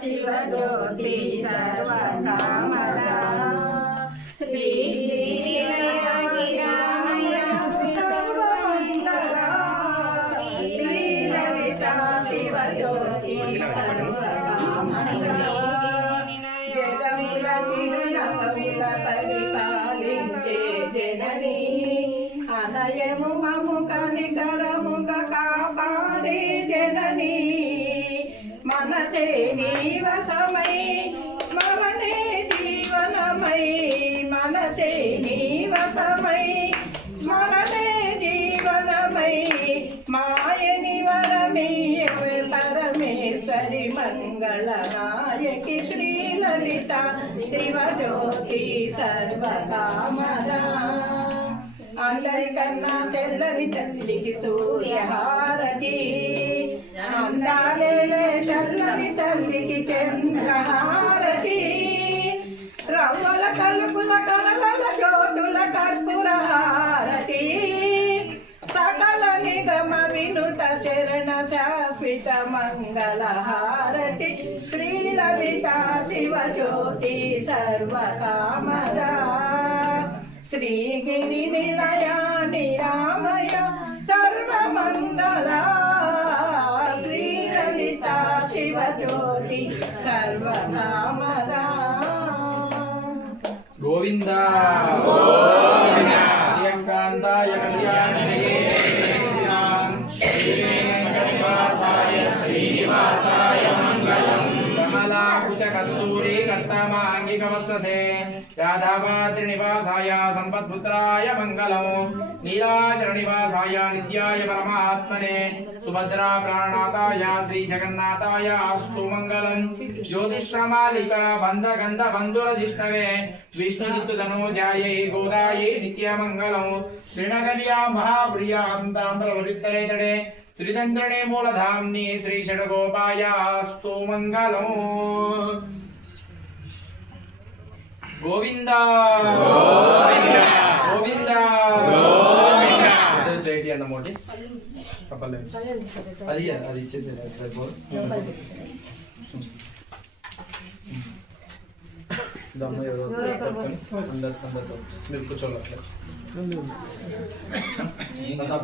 शिवज्योति सर्वकामदा श्री सर्वमंगला श्री ललिता शिवज्योति सर्वकामदा जगमिल तिरुनगमिल परिपालिंचे जननी అనయము మము కనికరముగా కాపాడే జననీ మనసే నీవసమై స్మరణే జీవనమై మనసే నీవసమై స్మరణే జీవనమై మాయని వరమేయవే పరమేశ్వరి మంగళనాయకి శ్రీ లలిత శివజ్యోతి సర్వకామదా అందరికన్నా తెల్లని తల్లికి సూర్యహారతి అందాలే చల్లని తల్లికి చంద్రహారతి రవ్వల కలుపుల కలల జ్యోతుల కర్పూరహారతి సకల నిగమ వినుత చరణ శాశ్వత మంగళహారతి శ్రీ లలిత శివజ్యోతి సర్వకామదా श्रीगिरि निलया निरामय सर्वमंगला श्री ललिता शिवज्योति सर्वकामदा गोविंदा गोविंदा प्रियंकांताय कल्याणये श्रीवेंकटनिवासाय श्रीनिवासाय मंगलम् कमलाकुच कस्तूरी कर्तमांगिकवत्ससे राधापात्रिनिवासाय संपत्पुत्राय मंगलम् नीलाचलनिवासाय नित्याय परमात्मने सुभद्रा प्राणनाथाय श्री जगन्नाथाय अस्तु मंगलम् ज्योतिष्मालिका बंधगंध बंधुरजिष्णवे विष्णुदत्तधनुजायै गोदायै नित्यमंगलम् श्रीनगर्या महाप्रियां ताम्रवरुत्तरे तटे श्रीतन्त्रणे मूलधाम्नि श्री षड्गोपाय अस्तु मंगलम् गोविंदा गोविंदा गोविंदा गोविंदा అది రేట్ అన్న మోటి కపలే అది ఇచ్చేసేది దమ్మ ఎవరో అందరూ మీరు కూర్చోవాలి అట్లా बस आप